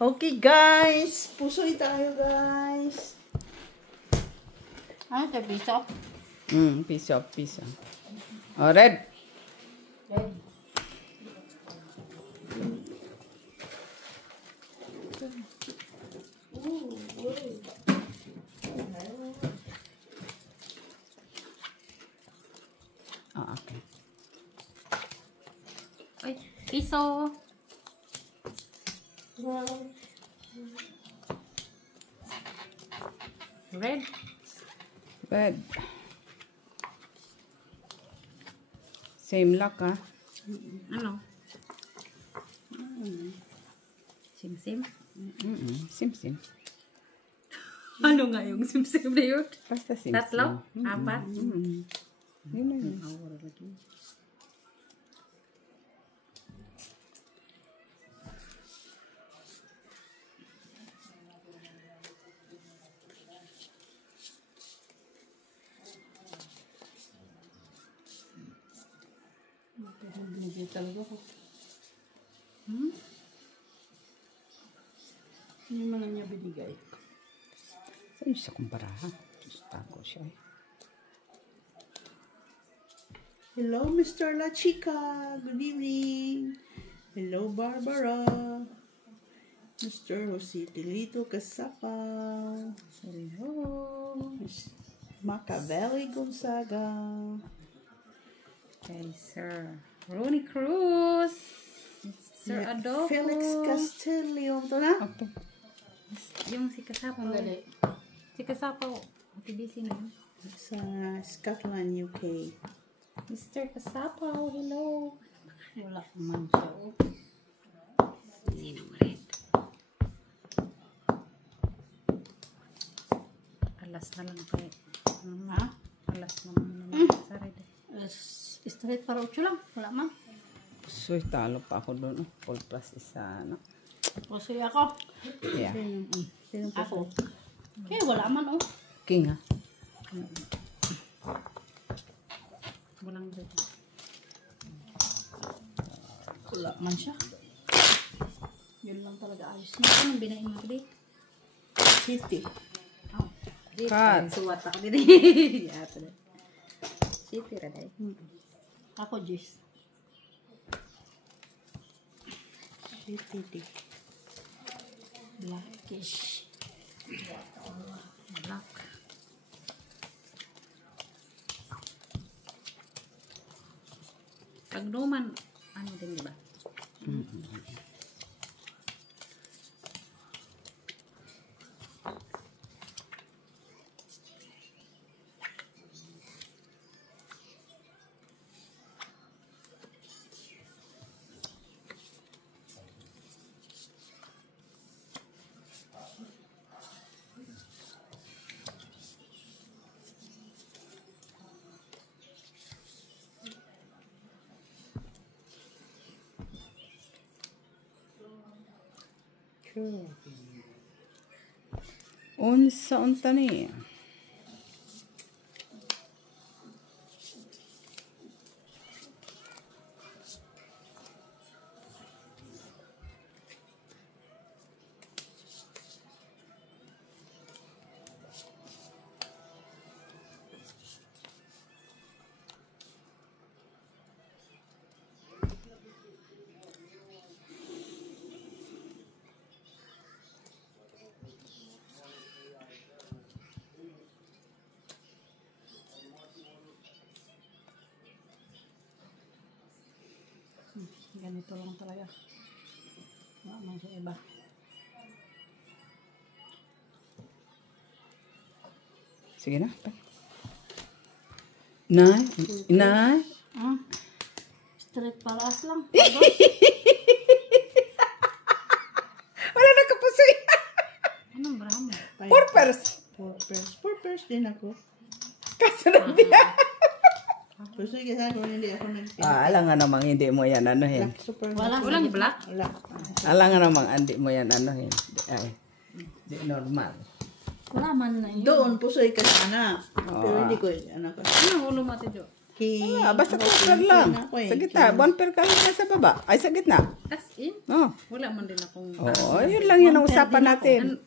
Okay guys, pusoy tayo guys. Ano ito, piso? Piso. Oh, red. Red. Oh, okay. Ay, piso. Red. Red. Same luck, ha? Ano? Sim-sim? Sim. Ano nga yung sim-sim na yun? Basta sim. Tatlo? Apat? Yun na yun. Binigay talaga ko. Hindi mo lang niya binigay. Saan siya kumparahan? Tago siya eh. Hello, Mr. La Chica. Good evening. Hello, Barbara. Mr. Joselito Casapaw. Hello. Machiavelli Gonzaga. Okay, Sir Ronnie Cruz. Sir Adolfo. Felix Castillo. Ito na? Okay. Yung si Kasapaw. Si Kasapaw. TBC na yun. Sa Scotland, UK. Mr. Kasapaw, hello. Wala man siya. Sino red? Alas na lang kayo. Ha? Alas na lang sa red. Straight para 8 lang. Wala man. So, talo pa ako doon. Full plus isa, no? Pusoy ako. Yeah. Sino pa Ako. Okay, wala man oh. King, ha? Walang red. Wala man siya. Yun lang talaga ayos. Anong binain mo di? City. Oh. Cut. Suwat ako din. Yato na. City red ay. Ako Jis. City. Blackish. Black. Pag numan, ano din diba? Unta ni. Ganito lang talaga. Wala man sa iba. Sige na. Nay. Straight paras lang. Wala na kapusoy. Anong bramo? Purpers. Purpers din ako. Kasunod niya. Pusoy kasi ako hindi ako nagpinta. Alam nga namang hindi mo yan anuhin. Super. Walang black? Wala. Alam nga namang hindi mo yan anuhin. Ay, di normal. Wala man na yun. Doon, pusoy ka sana. Pero hindi ko, ano ko. Ano ulo mo ito? Basta 2 pair lang. Sa gitna. 1 pair ka lang sa baba. Ay, sa gitna. As in? Oh. Wala man din akong... Oo, yun lang yun ang usapan natin.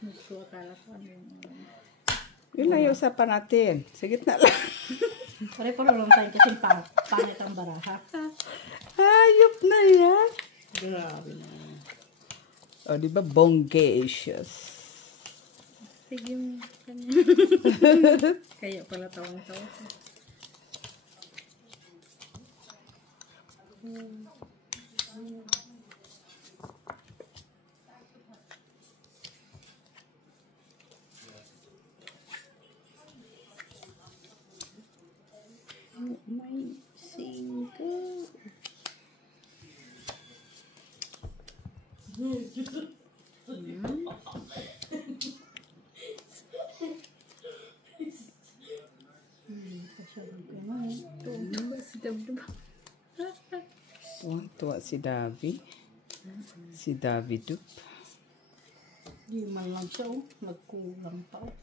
Gusto akala ko ano yun. Yun lang yung usapan natin. Sa gitna lang. Pare-paro lang tayo kasi pangit ang baraha. Hayop na yan. Grabe na. O, di ba bonggacious? Sige yung kanya. Kaya pala tawang-tawa. May single. Tuwa si Davi. Si Davidup. Di man lang siya, oh. Nagkulang pa. Oh.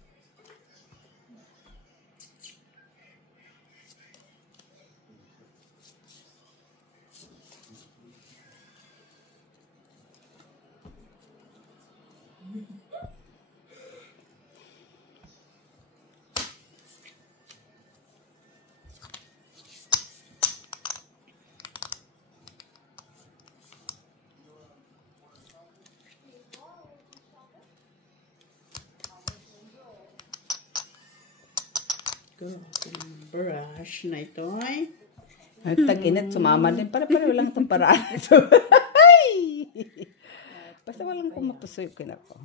Brush na ito ay. Ay, tag-init, sumama din. Para-pareho lang itong paraan. Basta walang kumapusoy ko na po.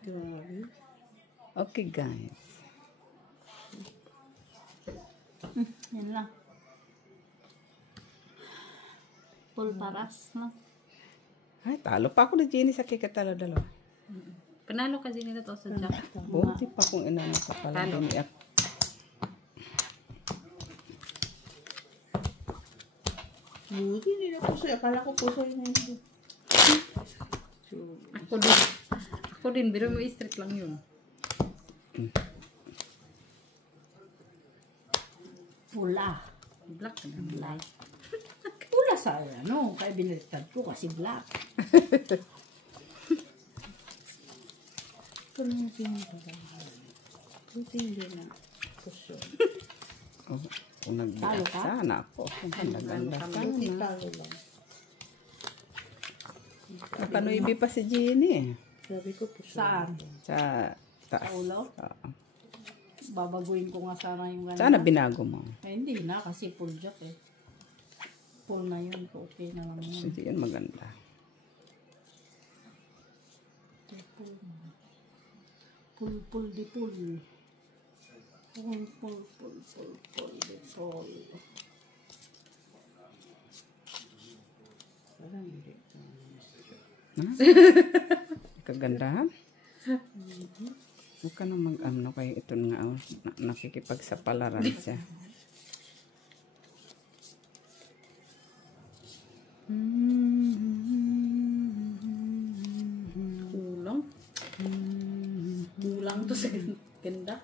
Grabe. Okay, guys. Yan lang. Pulparas na. Ay, talo pa ako ni Jenny sa kikatalo dalawa. Panalo kasi nila to sa jack. Buti pa kung inano ka pala. Talo. Bumiyak. Buti nila pusoy. Akala ko pusoy na yun. Ako din, pero may street lang yun. Pula. Black na Black. Pula sa ano. Kaya binaliktad ko kasi black. Pero hindi na pusoy. Oh, kung nagbiyak sana ako. Kung naganda Buti sana. talo lang. Nakanuibi pa si Jenny. Sabi ko pusoy. Saan? Sa taas. Ulo? Oo. Babaguhin ko nga sana yung ganda. Sana binago mo. Eh, hindi na kasi full jack eh. Full na yun. Okay na lang yun. Hindi yan maganda. Pull di pull. Pull di pull. Parang hindi. Kagandahan? Huwag ka nang mag-amno kayo ito nga. Oh, nakikipagsapalaran siya. Kulang. Kulang to sa ganda.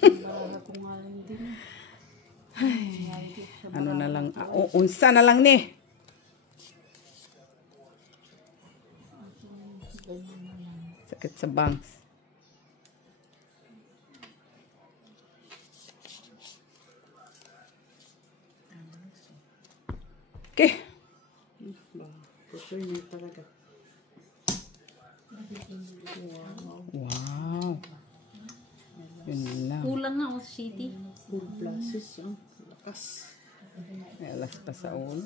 Baraha ko nga lang din. Ano na lang. Unsa na lang ni. Sakit sa bangs. Okay. Pusoy na talaga. Wow. Yun lang. Kulang nga ako sa city. Full glasses. Lakas. May alas pa sa ulo.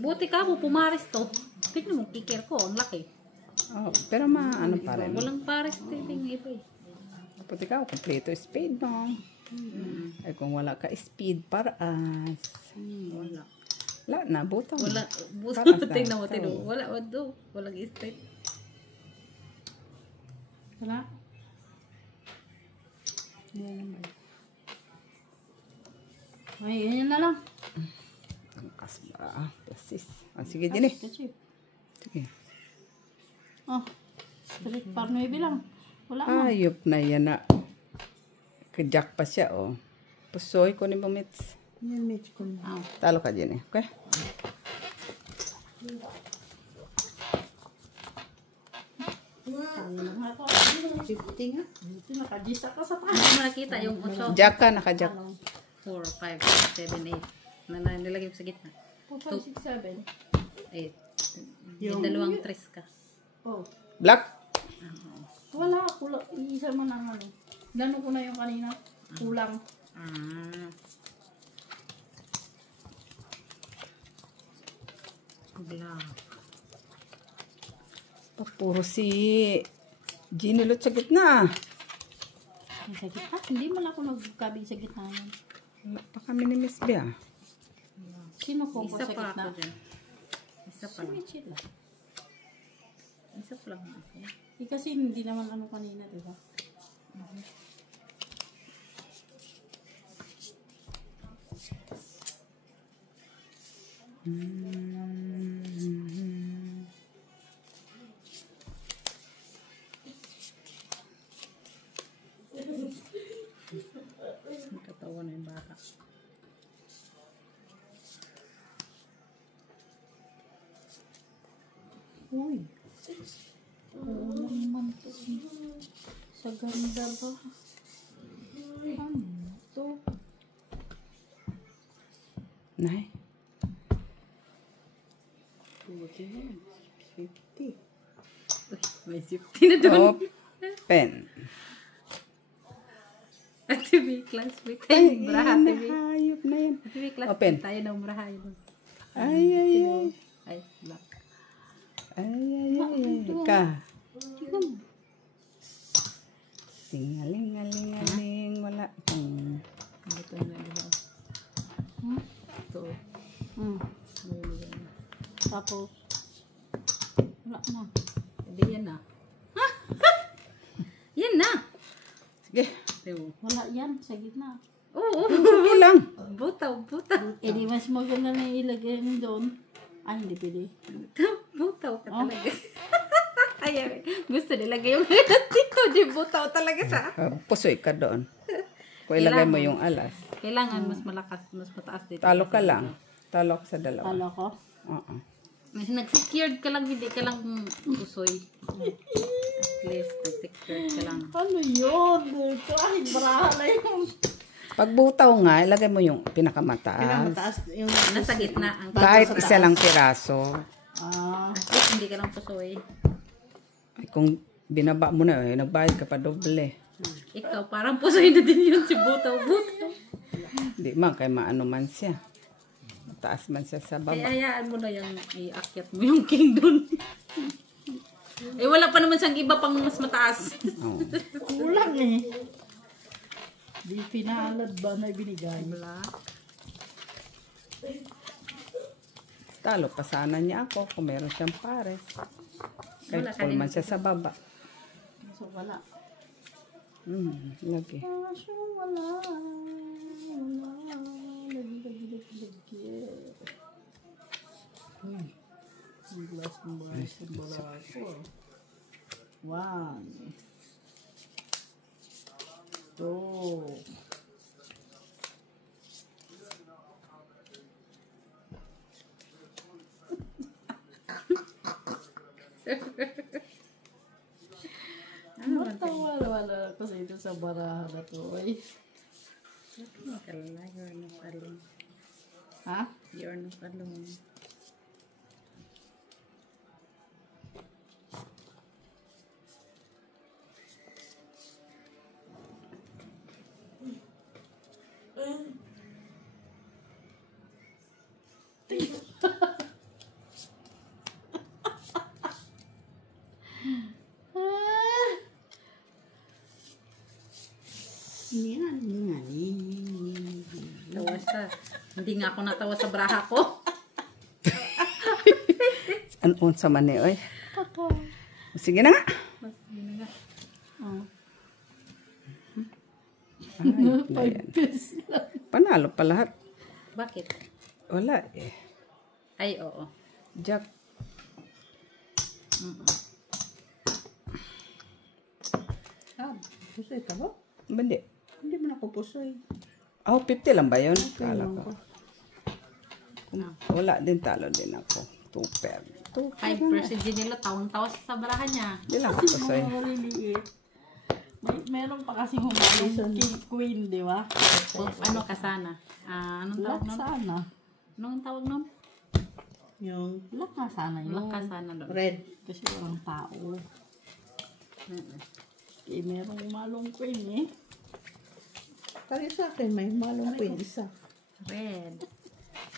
Buti ka mo, pumaris to. Tignan mo, kikir ko, ang laki. Oh, pero ano pa rin. Walang pares to yung iba eh. Puti ka, kompleto speed mo. Ay kung wala ka speed, paraas. Wala. Wala na, butang. Wala, buto, Paras na. tingnan mo, tingnan mo. Wala, wado. Walang straight. Wala? Ay, yan na lang. Ang kasba. Plasis. Sige, Jenny. Kasi, Sige. oh, straight par 9 lang. Wala na. Ayop na yan na. Jack pa siya, oh. Pusoy ko ni Bumits. Yan, match ko na. Talo ka dyan eh. Okay? Ano nga ako? 50 nga. Buti nakadisa ka sa Hindi mo nakita yung 8. Jack ka, naka-jack. 4, 5, 6, 7, 8. Na nilagay mo sa gitna. 4, 5, 6, 7. 8. Yung- Yung dalawang tres ka. Oh. Black. Wala. Kulang. Iisa mo ng ano. Lano ko na yung kanina. Kulang. Black. Puro si Ginilot sa gitna. Yung sa gitna. Hindi mo lang ako nagkabig sa gitna. Wala pa kami ni Miss Bea. Sino ko Isa sa pa gitna? ako dyan. Isa pa Si lang. Michelle lang. Isa pa lang ako. Kasi hindi naman ano kanina, di ba? Nakatawa na yung baka. Uy. Oo naman to. Sa ganda ba? Ano to? Nay. Buti na. 50. Uy, may safety na doon. Open. TV classmate tayo. Ay, Umraha yan, TV. hayop na yan. TV classmate Open. tayo na umraha yun. Ay, ay, ay. Ay, black. Ay, ay, ay. Ka. Singaling-aling-aling. Wala. Ito na diba? Ito. Tapos, wala na. Hindi yan na. Yan na. Sige. Diba? Wala yan sa gitna. Oo. Okay lang. Butaw, butaw. Eh di mas maganda na ilagay mo doon. Ay, hindi pwede. Butaw ka talaga. Ay, gusto nilagay yung dito. Di butaw talaga siya. Pusoy ka doon. Kung ilagay mo yung alas. Kailangan mas malakas, mas mataas dito. Talo ka lang. Talo ka sa dalawa. Talo ko. Oo. Mas nag-secured ka lang, hindi ka lang pusoy. At least, nag-secured ka lang. Ano yun? Kahit baraha na yung Pagbutaw nga, ilagay mo yung pinakamataas. mataas. Yung Nasa gitna ang Kahit isa lang piraso. At least, hindi ka lang pusoy. Ay, kung binaba mo na, nagbayad ka pa doble. Ikaw, parang pusoy na din yun si butaw. Hindi man, kay maano man siya. Mataas man siya sa Kaya baba. hayaan mo na yung iakyat mo yung king doon. Eh, wala pa naman siyang iba pang mas mataas. Oo. kulang eh. Di pinalad ba na binigay? Black. Talo pa sana niya ako kung meron siyang pares. Kahit Wala ka full din. man siya sa baba. So wala. Lagi. So wala. Wala. Lagi. Ang glass ng bahay sa barako. 1. 2. Wala ko sa ito sa baraha na to. Ay. Kala, you're not alone. Ha? You're not alone. Tawa siya. Hindi nga ako natawa sa braha ko. Ano sa mani, oy? Sige na nga. Oh. Ay, yan. Panalo pa lahat. Bakit? Wala eh. Ay, oo. Jack. Ah, gusto ito ba? Hindi. Hindi mo na ko pusoy. Oh, 50 lang ba yun? Kala lang ko. Wala din, talo din ako. 2 pair. 5% din nila, tawang-tawa sa barahan niya. Hindi lang ako sa'yo. Maliliit. Meron pa kasi humalong queen, di ba? Ano ka sana? Anong tawag nun? Sana. Anong tawag nun? Yung black nga sana yun. Black ka sana doon. Red. Kasi walang tao. Eh, merong malong queen eh. Kaya sa akin, may malong queen isa. Red.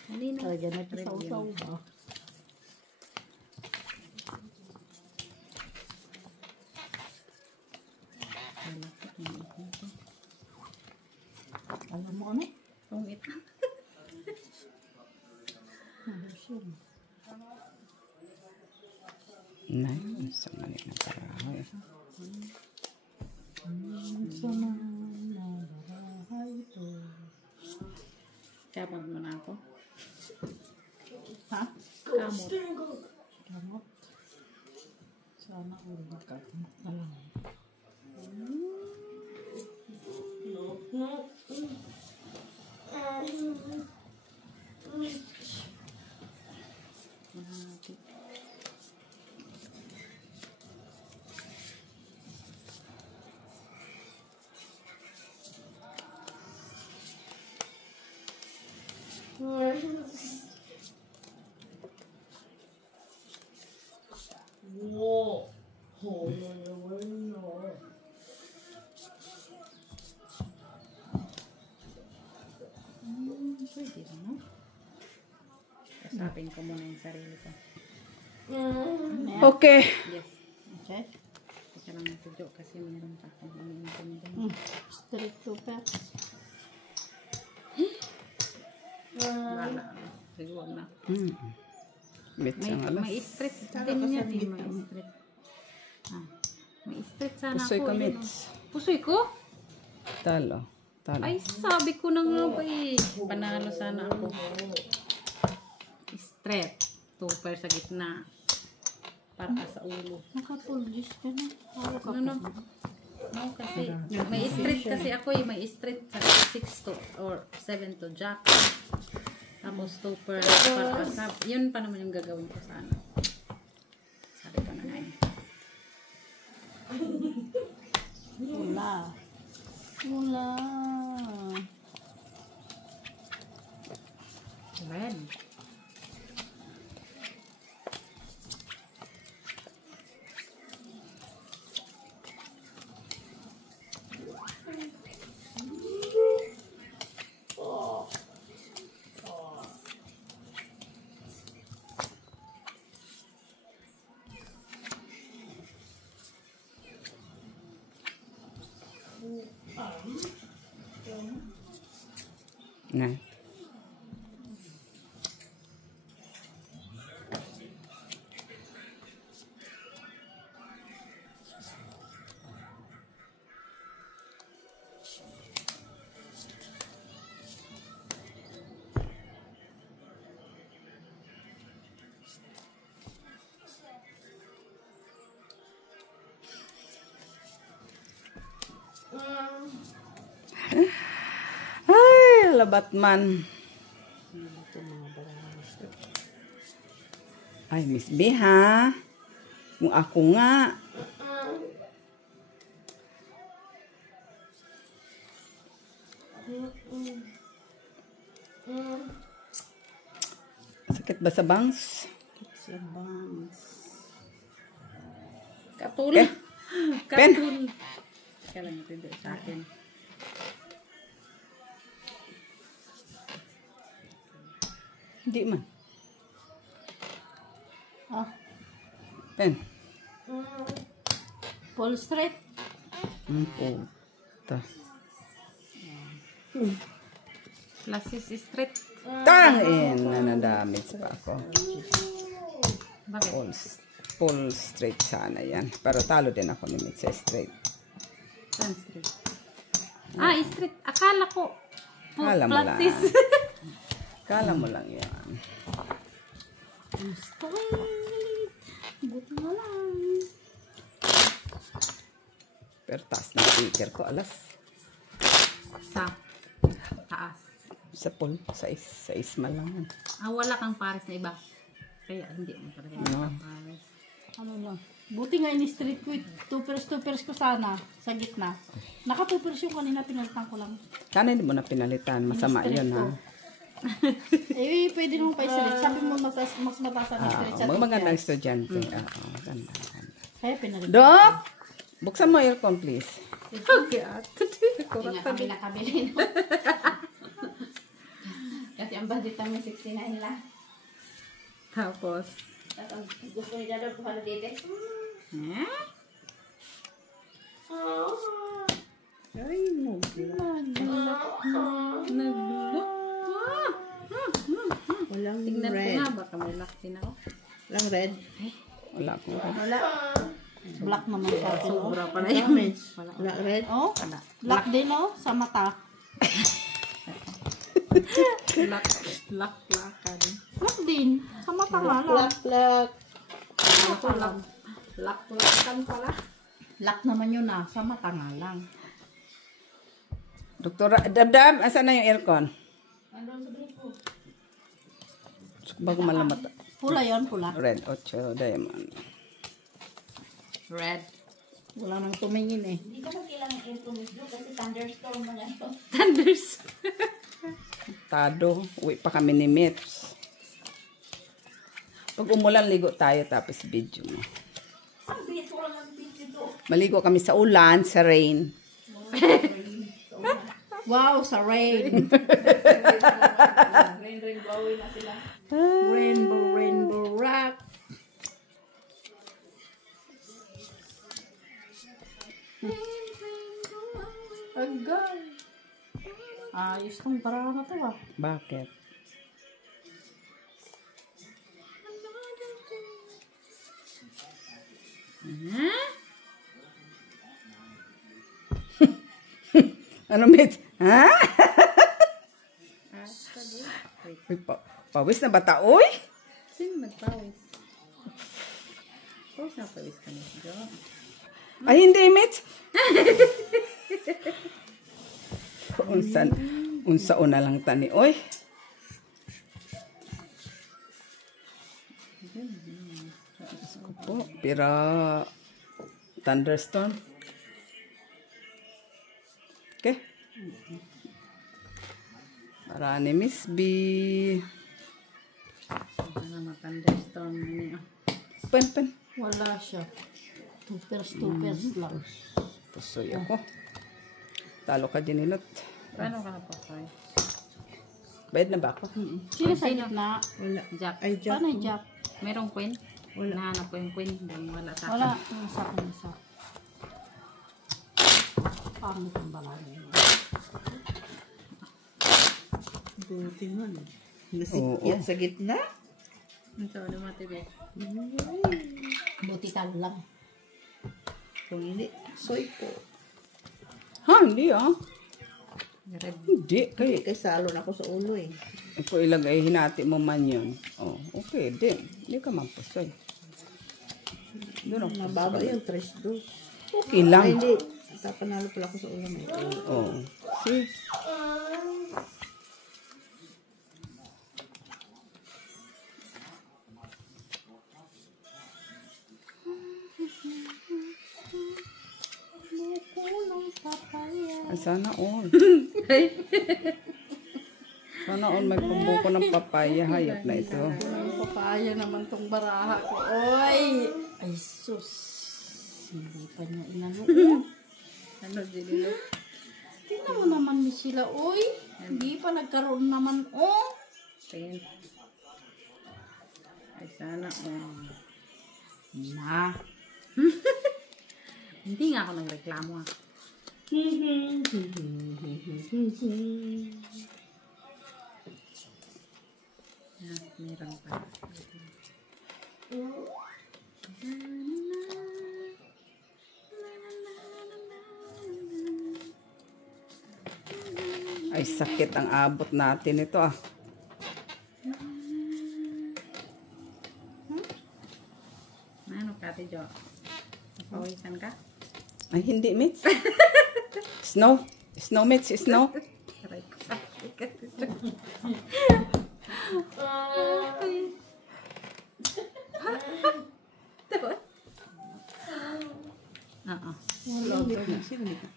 Hindi na. Talaga nagsasaw ba? Alam mo ano? Tungit. Nice. Sa mali na parahoy. Kamot mo na ako. Ha? Kamot. Kamot. Sana ulit ka. Pwede naman. Kasapin ko muna yung sarili ko. Okay. Yes. Okay. Teka lang natudyo kasi meron pa akong paminutin dyan. Straight to pets. Wala. Sige, wag na. Bit May, siyang alas. may street din niya. May street. May street sana Pusoy ako. ka, Ayun, Mitch. oh. Pusoy ko? Talo. Talo. Ay, sabi ko na nga ba eh. Panalo sana ako. Straight. 2 pair sa gitna. Para ka sa ulo. Nakapulgis ka na. Hawak ka Ano? pa. No, kasi may street kasi ako eh. May street sa 6 to or 7 to jack. Tapos 2 per para sa yun pa naman yung gagawin ko sana. Sabi ko na nga eh. Wala. Wala. Red. Nice. Ay, labat man. Ay, Miss B, ha? Kung ako nga. Sakit ba sa bangs? Sa bangs. Katul. Eh, pen. Katul. Kaya lang ito sa akin. Hindi man. Ah, Pen. full straight. Puta. Classes straight. Tangin na nadamage pa ako. Bakit? Full straight sana yan. Pero talo din ako ni Mitch sa straight. Saan straight? Ah, straight. Akala ko. Kala mo lang. Classes. Kala mo lang yan. Straight. Buti na lang. Pero taas na speaker ko, alas. Sa taas. Sa pool, sa isma lang. Wala kang pares na iba. Kaya hindi mo talaga No. pares. Ano lang. Buti nga in-street ko, two-pairs ko sana, sa gitna. Naka-two-pairs yung kanina, pinalitan ko lang. Sana hindi mo na pinalitan. Masama In-street yun, ha? ko. Pwede mo pa-street. Sabi mo mas mataas ang street sa Magandang estudyante. Maganda. Kaya pinalitan. Doc! Buksan mo aircon, please. Okay, Hindi nga kami nakabili. No? Kasi ang budget namin 69 lang. Tapos, Tapos gusto nila daw po dito. Ay, no. Walang tignan ko red. nga, baka may lock din ako. Walang red. Wala ko. Wala. Black naman sa akin. Oh. Sobra pa na yun. Damage. Wala red. Oh, black din oh, sa mata. Lak-lakan. Black din. Sa mata nga lang. Plak, plak. Ako lang. Lak-lakan pala. Black naman yun ah, sa mata nga lang. Doktora, Dabdab, asan na yung aircon? Andun sa ko. Bago malamat. Pula yun, pula. Red 8 diamond. Red. Wala nang tumingin eh. Hindi ka ba kailangan aircon dito kasi thunderstorm mo na ito. Thunders. Tado. Uwi pa kami ni Mips. Pag umulan, ligo tayo tapos video mo. Ang bilis ko lang ang beach dito. Maligo kami sa ulan, sa rain. Wow, sa rain. Rain, blowy na sila. Rainbow rock. Agay. Ayos tong baraha na to ah. Bakit? Ano, Mitch? Ha? Uy, pawis na bata, uy? Sino nagpawis? Pawis na pawis ka na. Ay, hindi, Mitch. Unsa una lang tani, uy. Diyos ko po, pira thunderstorm. Okay. Para ni Miss B. Ano ma-thunderstorm na niya. Pen. Wala siya. Two-pairs lang. Pusoy ako. Talo ka din, Inot. Paano ka napapay? Bayad na ba ako? Sino sa gitna? Wala. Jack. Ay, Jack. Paano yung Jack? Merong queen? Wala. Nahanap ko yung queen. Dahil wala sa akin. Wala. Ano sa akin isa? Pangit ang balay. Buti nga. Oo. Nasikyan sa gitna. Ang tawag na matibay. Buti ka lang. Kung hindi, soy po. Ha, hindi ah. Red. Hindi. Kay, Kay salon ako sa ulo eh. kung ilagay, hinati mo man yun. Oh, okay din. Hindi ka man pusoy. Doon ako. Mababa yun, 3-2. Okay Ay, lang. hindi. Panalo pala ako sa ulo may. Oh. See? Ay, sana all. Sana all may pambuko ng papaya. Hayop na ito. Ang papaya naman tong baraha ko. Oy! Ay, sus. Hindi pa niya inano. Ano, Jililo? Tingnan mo naman, Miss Sheila. Oy! Hindi pa nagkaroon naman. Oh! Tingin. Ay, sana. Na. Hindi nga ako nagreklamo ah. Meron pa. Ay, sakit ang abot natin ito ah. Ano, Kati Jo? Napawisan ka? Ay, hindi, Mitch. Snow. Snow mates, snow. Aray ko.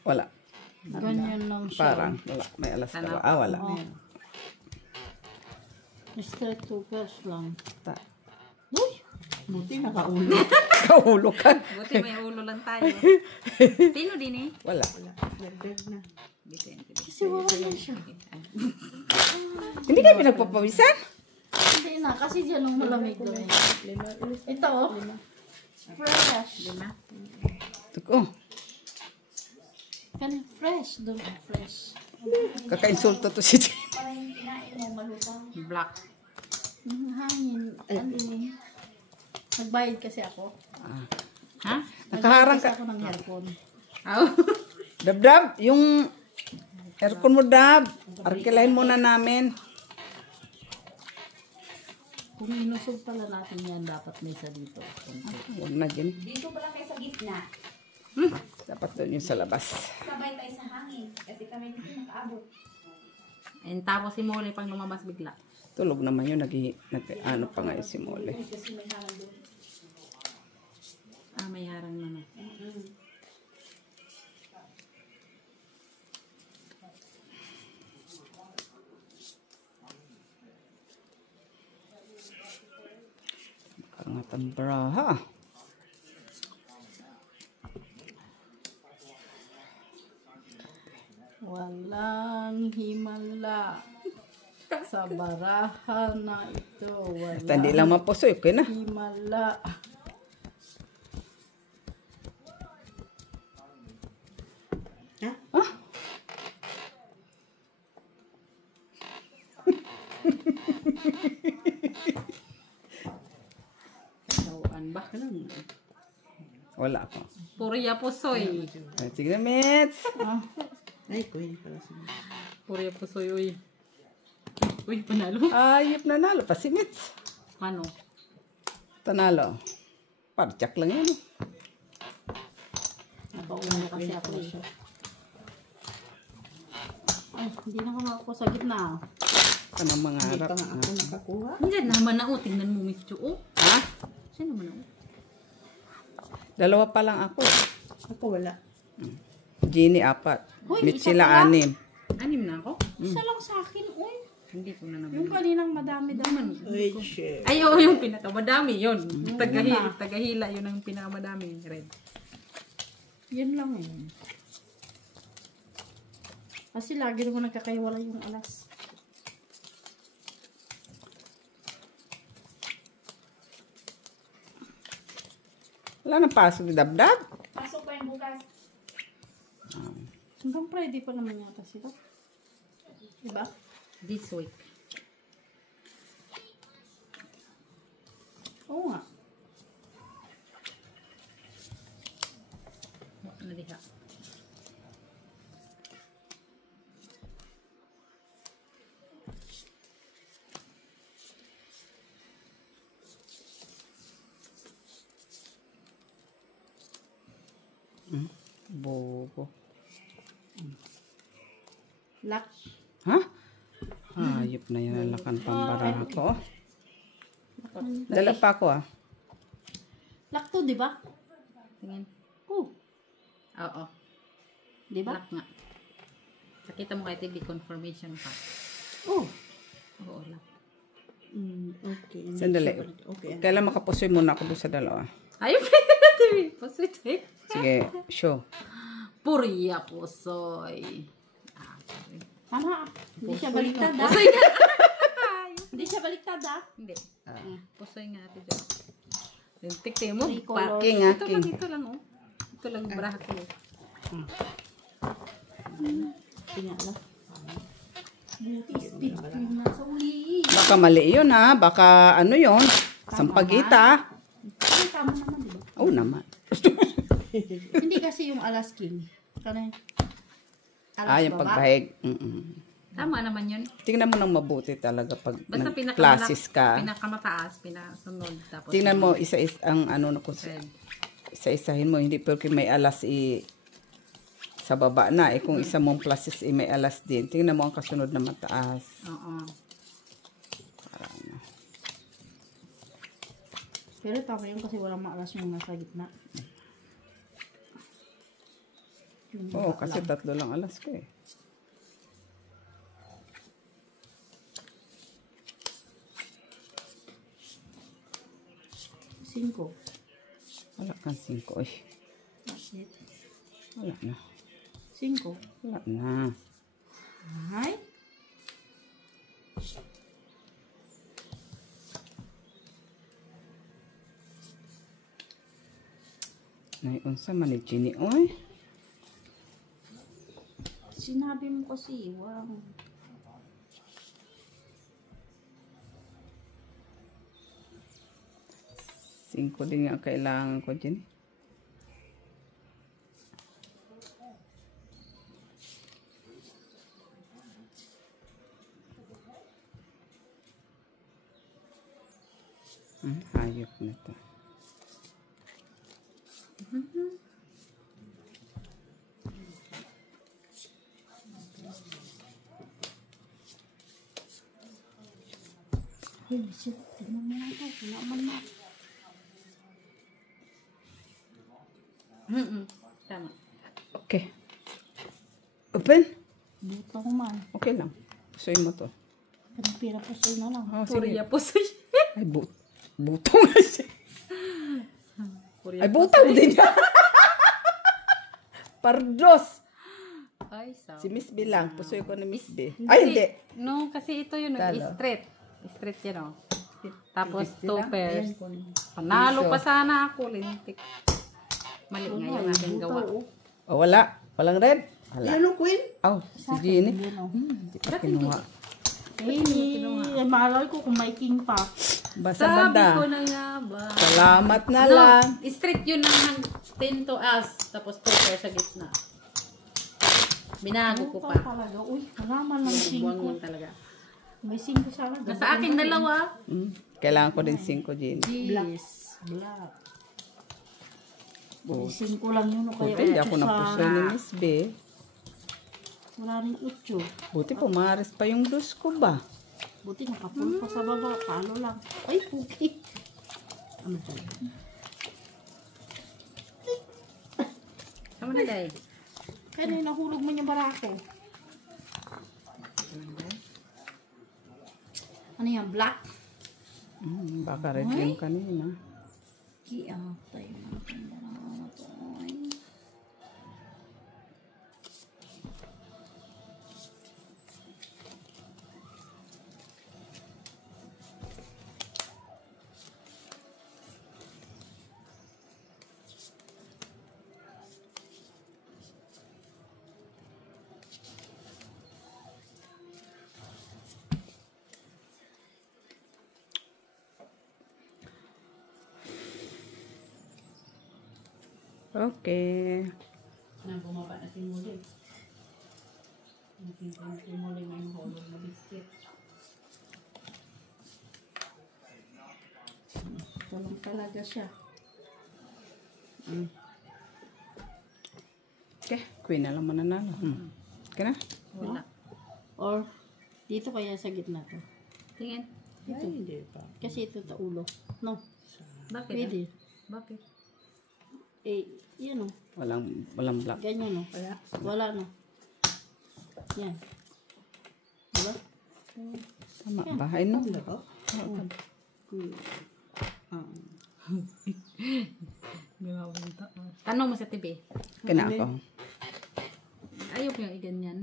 Wala. Ganyan lang siya. Parang, wala. May alas ka ba? Ah, wala. Straight toppers lang. Buti nakaulo. Kaulo ka. Buti may ulo lang tayo. Sino din eh? Wala. Dagdag na. Kasi wala na siya. Hindi ka pinagpapawisan? Hindi na, kasi dyan ang malamig lang. Ito oh. Fresh. Lima. Tuko. Kanin fresh. Doon fresh. Kakainsulto to si Jim. Parang yung kinain mo, malutang. Black. Ang hangin. Ano eh. Nagbayad kasi ako. Ha? Nakaharang Kasi ka. ako ng aircon. Oh. Dab-dab, yung aircon mo, Dab. Arkilahin muna namin. Kung inusog pala natin yan, dapat may isa dito. Huwag na, Jim. Dito pala kayo sa gitna. Dapat doon yung sa labas. Sabay tayo sa hangin. Kasi kami dito nakaabot. And tapos si Molly pang lumabas bigla. Tulog naman yun. Ano pa nga yung si Mole. Kasi may harang doon. Ah, may harang naman. Kangat ang braha. Walang himala sa barahan na ito. Basta hindi lang mapusoy. Okay na. Himala. Tawaan ba? Ganun. Wala pa. Puriya pusoy. Ay, sige na, Mets. Ay, kuya pala sa Puriya pusoy, uy. Uy, panalo. Ayop na nalo pa si Mets. Ano? Tanalo. Parchak lang yan. Napauna kasi ako eh. Ay, hindi na ako ako sa gitna. Anong mga Hindi harap? pa nga ako nakakuha. Hindi naman na, oh. Tingnan mo, Miss Chu, oh. Ha? Sino naman, oh? Dalawa pa lang ako. Ako wala. Ginny, 4. Hoy, Mets isa sila, pa lang. 6. Anim na ako? Isa lang sa akin, uy. Hindi ko na naman. Yung kaninang madami daw. Ay, shit. Ay, oo, yung pinakamadami, yun. Tagahila, yun ang pinakamadami. Red. Yan lang eh. Kasi lagi naman nagkakaiwala yung alas. Wala nang pasok ni Dab-Dab. Pasok pa yung bukas. Hanggang Friday pa naman yata sila. Diba? This week. Oo nga. Ano diha? Bobo. Lock. Ha? Ayop na yan ang lakan pambaraha ko. Dala pa ako, ah. Lock to, diba? Tingin. Oo. Oo. Diba? Black nga. Nakita mo kay TV confirmation pa. Oo. Oo, lock. Okay. Sandali. Okay. Kailan makapusoy muna ako doon sa dalawa? Ayun pa TV. Positive. Sige, show. Puriya pusoy. Ah, sorry. Tama. Hindi siya baliktad, ah. Pusoy nga. Hindi siya baliktad, ah. Hindi. Pusoy nga ate dyan. Tingnan mo. Three colors. King, ah, Ito king. lang, ito lang, oh. Ito lang yung braha ko. Tingala. Beauty speed cream na sa uli. Baka mali yun, ha? Baka ano yun? Sampagita. Ay, tama naman, diba? Oo naman. Hindi kasi yung alas king. Kanay. Yung pagpahig. Tama naman yun. Tingnan mo nang mabuti talaga pag Basta nag-classes ka. pinakamataas, pinasunod. Tapos Tingnan mo, isa-is ang ano na kung red. isa-isahin mo. Hindi porque may alas sa baba na. Eh, kung isa mong pluses, eh, may alas din. Tingnan mo ang kasunod na mataas. Oo. Para ano. Pero tama yun kasi walang maalas yung nasa gitna. Oo, kasi 3 lang alas ko eh. Cinco. Wala kang 5. Ay, Bakit? wala na. Cinco. Wala na. Ay. Unsa man ni Ginny, oy. Sinabi mo kasi, wow. Singko din ang kailangan ko, Ginny. Hayop na to. Hey, shit. Tingnan mo lang ito. Wala man na. Tama. Okay. Open? Butang man. Okay lang. Pusoy mo to. Pira po sa'yo na lang. Oh, sige. Korea po sa Ay, butong nga siya. Ay, butang din niya. Pardos. Ay, sabi. Si Miss B lang. Pusoy ko ni Miss B. Ay, hindi. No, kasi ito yun, Talo. straight. Straight yan, oh. Tapos Miss B lang. 2 pairs. Panalo pa sana ako, lintik. Mali nga yung aking gawa. Oh, wala. Walang red. Wala. Yan ang queen. Oh, si Ginny. Hindi pa kinuha. Eh, maalala ko kung may king pa. Basta Sabi banda. ko na nga ba. Salamat na No, lang. straight yun ng 10 to us. Tapos 2 pairs sa gitna. Binago ko pa. Talaga. Uy, halaman lang Buwang 5. talaga. May 5 sana. Nasa aking dalawa. Kailangan ko din 5, Ginny. Black. Oh. 5 lang yun. Kaya Buti, hindi ako sa- napusoy ni Miss B. Wala rin 8. Buti pumares pa yung dos ko ba? Buti nakapul pa sa baba. Talo lang. Ay, puki. Ano ba? Sama na, day. Kaya nahulog mo yung barako. Ano yan? Black? Baka red yung kanina. Kiatay mo. Okay. Na bumaba na si Muli. Nakita na si Muli may hollow na biscuit. Tulong talaga siya. Okay. Queen na lang mananalo. Okay na? Wala. Or, dito kaya sa gitna to. Tingin. Ito. Hindi pa. Kasi ito ta ulo. No. Bakit? Pwede. Bakit? Eh, yan o. Walang black. Ganyan o. Wala no. Yan. Diba? Tama ba? Ay, no. Tanong mo sa TV. Kina ako. Ayaw ko yung iganyan.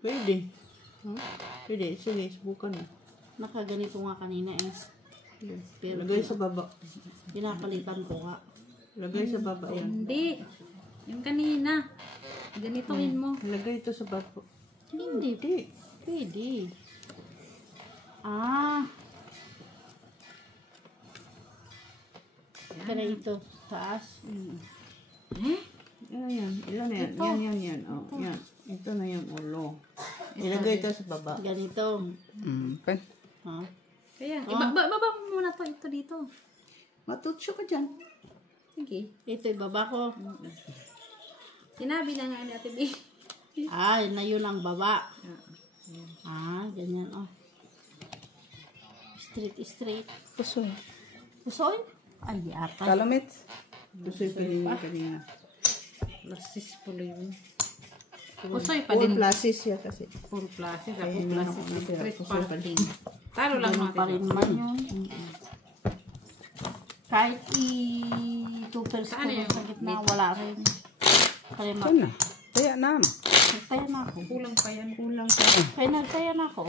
Pwede. Pwede. Sige, subukan na. Nakaganito nga kanina eh. Pero Lagay sa baba. pinapalitan ko nga. Lagay sa baba yan. Hindi. Yung kanina. Ganitoin mo. Lagay ito sa baba. Hindi. Pwede. Ah. Kaya ito. Taas. Yan. Ilan na yan? Yan. Oh, yan. Ito na yung ulo. Ilagay ito sa baba. Ganito. Pen. Ha? Kaya, baba mo muna to. Ito dito. Matutso ka dyan. Sige. Ito, ibaba ko. Sinabi na nga ni Ate B. Ay, na yun ang baba. Ganyan, oh. Straight. Pusoy. Pusoy? Ay, yata. Kalomit. Gusto yung kanina. Lasis pala yun. Pusoy pa All din. plasis siya kasi. Puro plasis. Ako Ay, plasis. ano, Street pusoy pa parking. Talo lang Ganun pa rin natin. man yun. Kahit 2% Saan ko yung sa gitna, wala rin. Kaya Ito na. Kaya na. nagtaya na ako. Kulang pa yan. Kulang ka. Kaya nagtaya na ako.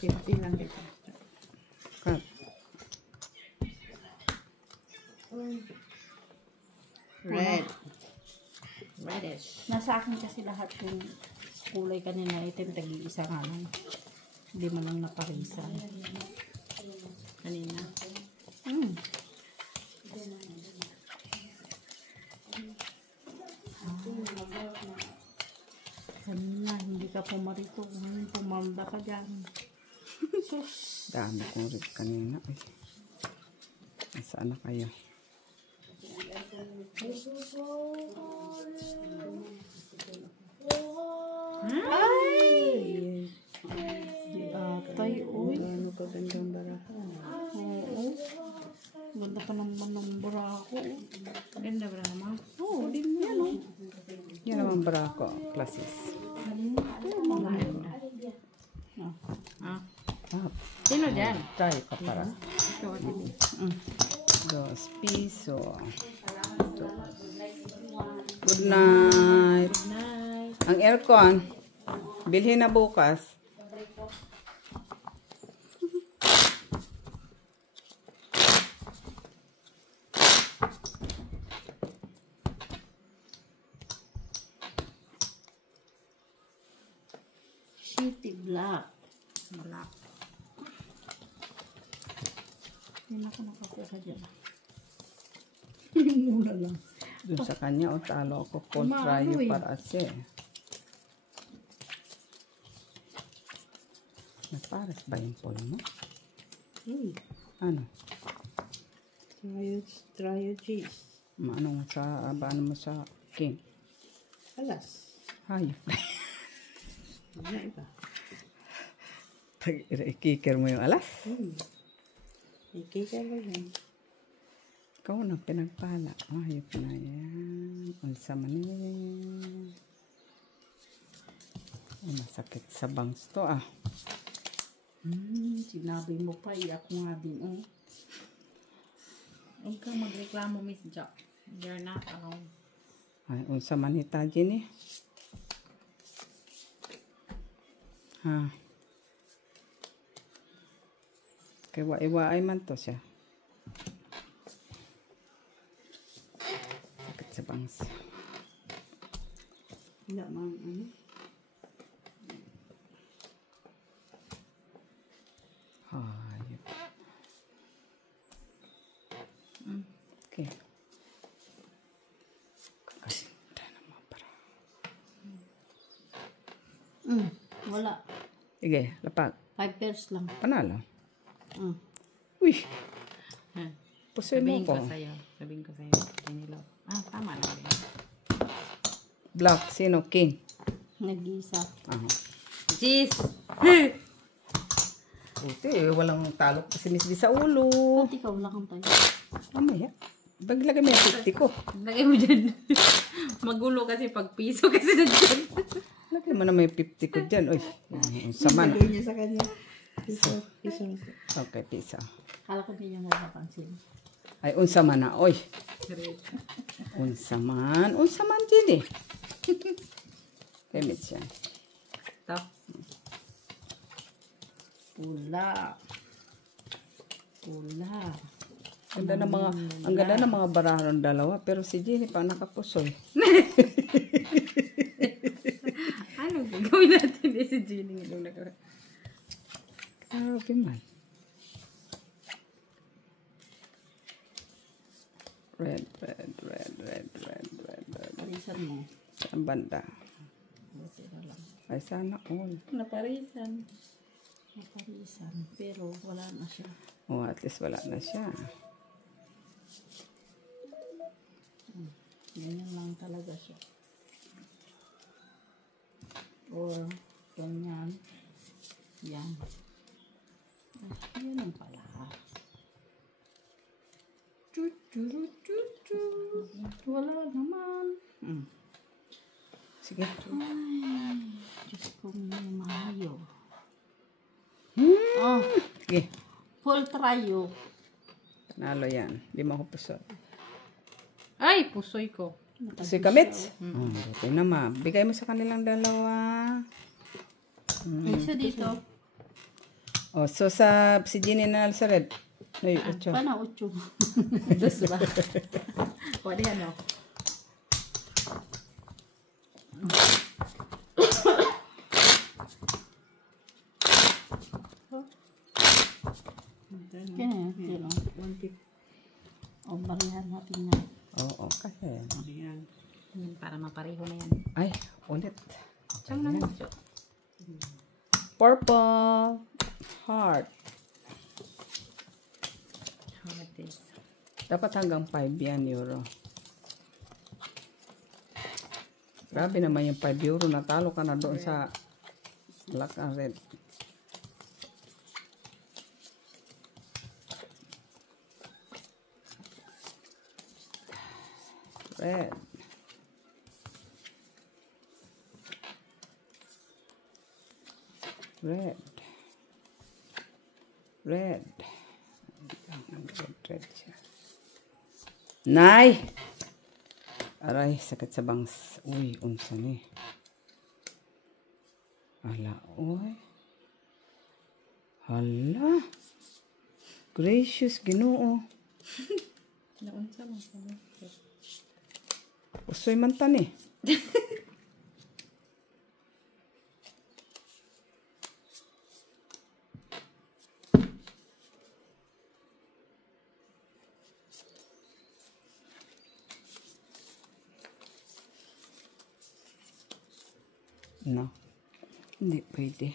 50 lang dito. Cut. Red. Reddish. Nasa akin kasi lahat yung kulay kanina itim, tagi-isa nga lang. Hindi man lang naparisa. Kanina. Kanina, hindi ka pumarito. Ngayon, pumalda ka dyan. Sus. Dami kong rib kanina. Ay. Nasaan na kayo? Atay, uy. Ano ka gandang baraha. Oo. Ganda ka naman ng barako. Ganda ba naman? Oo, din yan, oh. Yan naman barako. Plasis. Ah. Ah, Sino dyan? tayo ka para. Ito, Ate B. 2 piso. Good night. Good night. Ang aircon, bilhin na bukas. Shitty black. Wala. Hindi na ako nakakuha dyan. Mula lang. Doon sa kanya, o talo ako. Cold Maano try eh. para ase. Naparas ba yung pol mo? Ano? Trio cheese. Ano mo sa, ano mo sa king? Alas. Hayop. Ano na iba? Ikikir mo yung alas. Ikika ba yan? Ikaw na pinagpala. Hayop na yan. Unsa man yan. Ay, masakit sa bangs to ah. Sinabi mo pa, iyak ko nga din, oh. Huwag kang magreklamo, Miss Jack. You're not alone. Ay, unsa man ita Jenny? Ha. Kay wa-iwaay man to siya. Sakit sa bangs. Wala mang ano. Hayop. Okay. Kakasinta naman para. Wala. Sige, lapag. 5 pairs lang. Panalo. Mm. Uy, Ha? pusoy mo Sabihin ko. ko sa'yo. Sabihin ko sa'yo. Kanilo. Tama na rin. Black, sino? King. Nag-iisa. Aha. Jeez! Buti, walang talok kasi misbi sa ulo. Ba't ikaw wala kang tayo? Mamaya. Baglagay mo yung 50 ko. Lagay mo dyan. Magulo kasi pag piso kasi na dyan. Lagay mo na may 50 ko dyan. Uy, saman. Lagay niya sa kanya. Piso. Okay, pisa. Kala ko hindi niya mapapansin. Ay, unsa man na. Uy, unsa man. Unsa man din eh. Limit siya. Ito. Pula. Pula. Ganda ng mga, ang ganda ng mga barahan ng dalawa. Pero si Jenny pa nakapusoy. Ano gagawin natin si Jenny? Grabe man. Red. Parisan mo. Ang banda. Ay, sana all. Naparisan. Naparisan. Pero wala na siya. Oh, at least wala na siya. Ganyan lang talaga siya. Or, ganyan. Yan. Yun ang pala. Wala naman. Sige. Diyos ko, mayo. Oh, Sige. full tryo. Panalo yan. Di mo ako puso. Ay, pusoy ko. Si Kamits? Buti naman. Bigay mo sa kanilang dalawa. Isa dito. Oh, so si Ginny na sa red. Ay, ocho. Paano 8? Dos ba? O, di ano? Kaya, yun o. O, barihan natin yan. Oo, kasi. Ayan. Para mapareho na yan. Ay, ulit. Saan na medyo? Purple heart. How it is. Dapat hanggang 5 yan, euro. Grabe naman yung 5 euro. Natalo ka na doon sa black and red. Red. Red. Red. Red siya. Nay! Aray, sakit sa bangs. Uy, unsa ni. Ala, uy. Hala. Gracious, Ginoo. Naunsa mo sa Usoy man ta ni. No. Hindi pwede.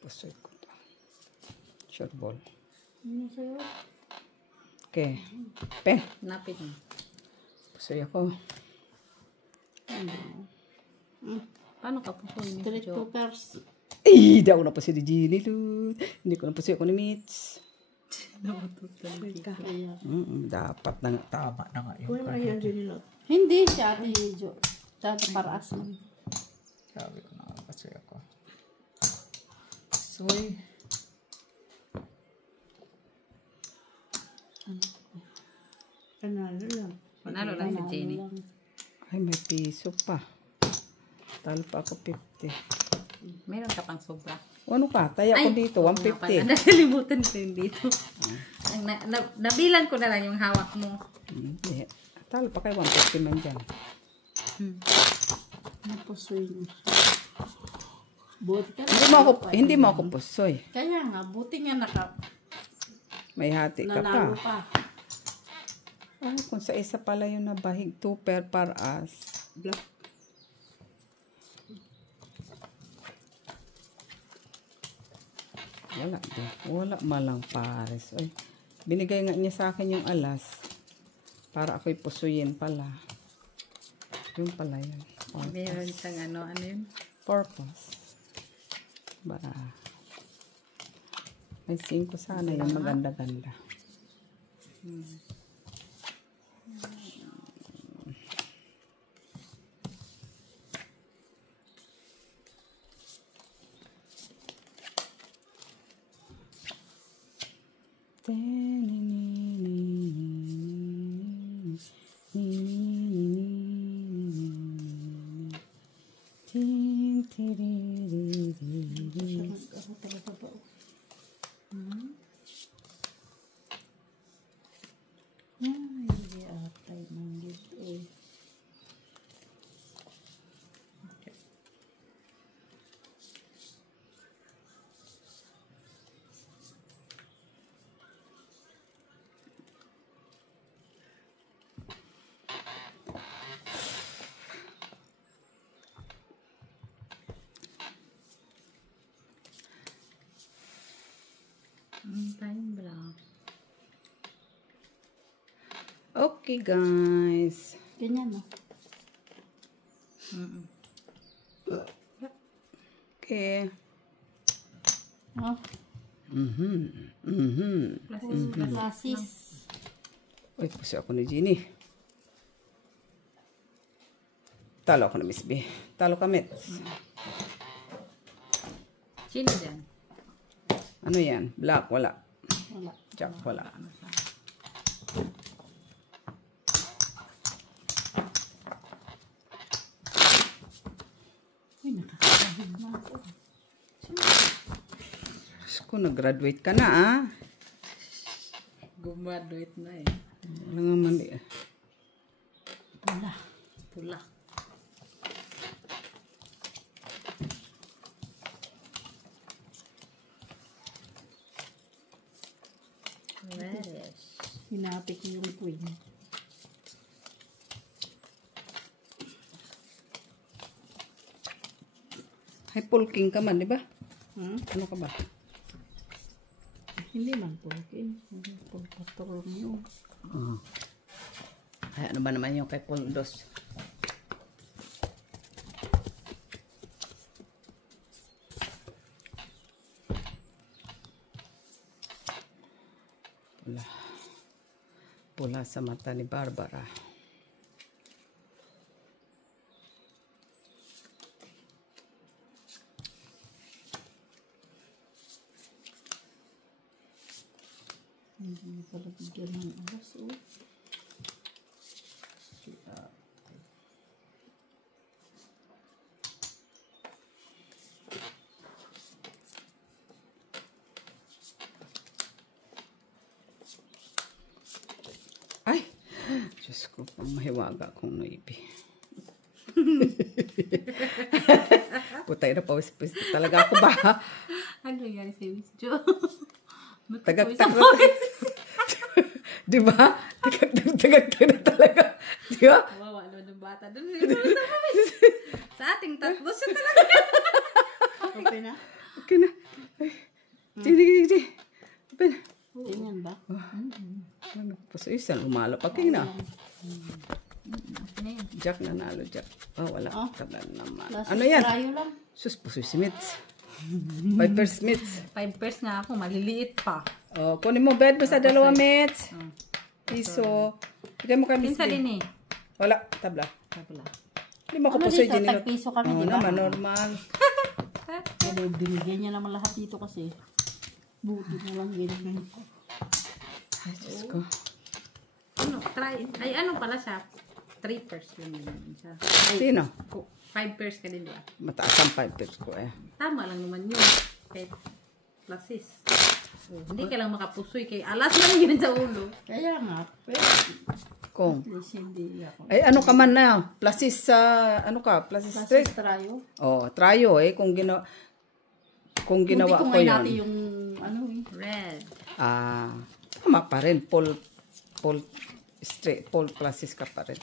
Pusoy ko to. Short ball. Okay. Pen. napit mo. Pusoy ako. Paano ka pusoy ni Street Jo? poopers. Ay, daw na pa si Gini Lud. Hindi ko na pusoy ako ni Mitch. Kaya. Dapat na nga. Tama na nga yung Wala yan din nila. Hindi siya, Ate Jo. Dati para asam. Sabi ko na nga pusoy ako. Pusoy. Panalo lang. Panalo lang si Jenny. Ay, may piso pa. Talo pa ako 50. Meron ka pang sobra. O, ano ka? Taya ko dito, oo nga pala. 150. Nakalimutan ko yun dito. Ang nabilan ko na lang yung hawak mo. Hindi. Talo pa kay 150 man dyan. Napusoy mo siya. Buti ka Hindi mo ako pusoy. Kaya nga, buti nga May hati ka nanalo pa. pa. Oh, kung sa isa pala yung nabahig, 2 per as. Black. Wala din. Wala malang pares. Ay, binigay nga niya sa akin yung alas. Para ako'y pusuyin pala. Yung pala yun. Meron siyang ano yun? Purpose. Bara. May 5 sana yung maganda-ganda. Hindi atay ng dito. Time lang. Okay, guys. Ganyan, no? Okay. Oh, Klasis. Uy, puso ako ni Jeannie. Talo ako na Miss B. Talo ka, Mets. Sino dyan? Ano yan? Black, wala. Wala. Jack, wala. Uy, nakakahig na ako. Diyos ko, nag-graduate ka na, ah. Gumaduit na eh. Wala nga mali. Wala. Pula. Reddish. Hinapit ko yung queen. Hay, pulking ka man, di ba? Hmm? Ano ka ba? Hindi man po. Hindi po patrol mo yun. Ay, ano ba naman yung kay Poldos? Pula. Pula sa mata ni Barbara. Hindi pala bigyan ng alas, oh. Ay! Diyos ko, mahiwaga kong noibi. Putay na pawis-pawis talaga ako ba? Ano yan si Miss Jo? Tagag-tagag. Di ba? Tagag-tagag na talaga. Di ba? Wawa naman ng bata doon. Sa ating tatlo siya talaga. Okay na? Okay na. Ay. Sige. Open. Ganyan ba? Ano po sa isa? Lumalapag kayo na. Ano yan? Jack nanalo, Jack. Oh, wala. Oh. Tagal naman. Klasis Ano yan? Tayo lang. Sus, pusoy si Mitz. Piper Smith. 5 pairs nga ako, maliliit pa. Oh, kunin mo bed mo sa dalawa, Mitz. Piso. Bigay mo kay Miss Pinsa B. din eh. Wala, tabla. Tabla. Hindi mo ko Ano pusoy dito? din. Tagpiso kami, Oo di ba? naman, normal. Pero binigyan niya naman lahat dito kasi. Buti na lang ganyan ko. Ay, Diyos ko. Ano, try. Ay, ano pala siya? 3 pairs lang yun siya. Sino? 5 pairs ka din ba? Mataas ang 5 tips ko eh. Tama lang naman yun. Kahit klasis. Hindi ka lang makapusoy kay alas lang yun sa ulo. Kaya nga, pero Kung. please hindi ako. Ay, ano ka man na? Plasis sa, ano ka? Plasis Klasis street? tayo. Oh, tryo eh. Kung ginawa Buti ko ngayon natin yun. yung ano eh. Red. Ah, tama pa rin. Paul Plasis ka pa rin.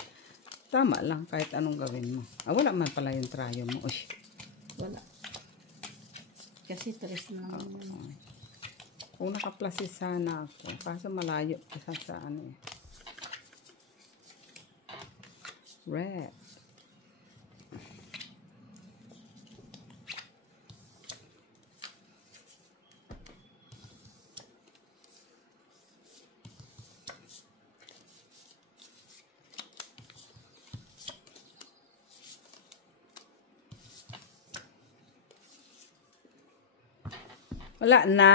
Tama lang kahit anong gawin mo. Ah, wala man pala yung tryo mo. Uy. Wala. Kasi tres na naman. Kung naka-plasis sana ako. Kaso malayo pa sa ano eh. Red. Wala na.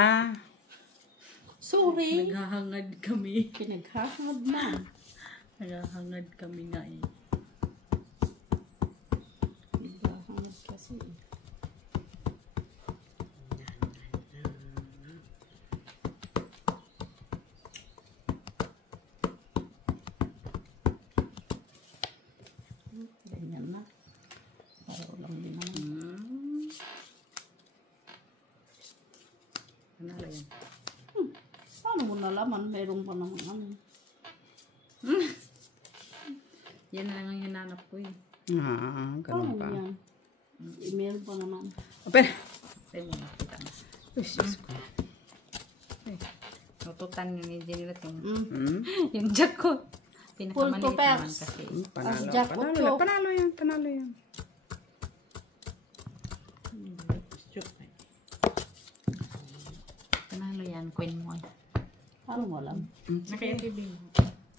Sorry. Naghahangad kami. Pinaghahangad na. Naghahangad kami nga eh. Pinaghahangad kasi. Ganyan na. Paraw lang din naman. Ano yan? Paano mo nalaman? Meron pa naman ano. Yan na lang ang hinanap ko eh. Ah, ganun Paano pa. yan? Meron pa naman. Open. Tayo mo nakita mo. Uy, Diyos ko. Ay. pututan yun ni Jenilot yung, Hmm? yung jack ko. Full Pinakamaliit to naman pairs. kasi. Panalo, Jack panalo, ocho. panalo yan, panalo yan. Panalo yan, queen mo. Parang walang. Naka-FB mo.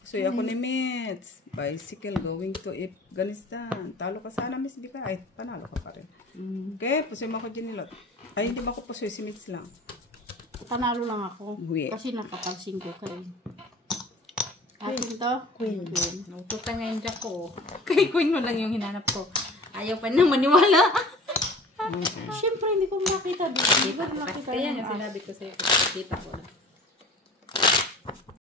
So, ako ni Mitz. Bicycle going to Afghanistan. Talo ka sana, Miss Bika. Ay, panalo ka pa rin. Okay, pusoy mo ako Jenilot. Ay, hindi ba ako pusoy? Si Mitz lang. Panalo lang ako. Uwi. Kasi nakapalsing ko kayo. Akin to? Queen. Naututan nga yung jack ko. Kay queen mo lang yung hinanap ko. Ayaw pa nang maniwala. Siyempre, hindi ko makita dito. Hindi ko makita Kaya yung nga as. sinabi ko sa'yo, kita ko na.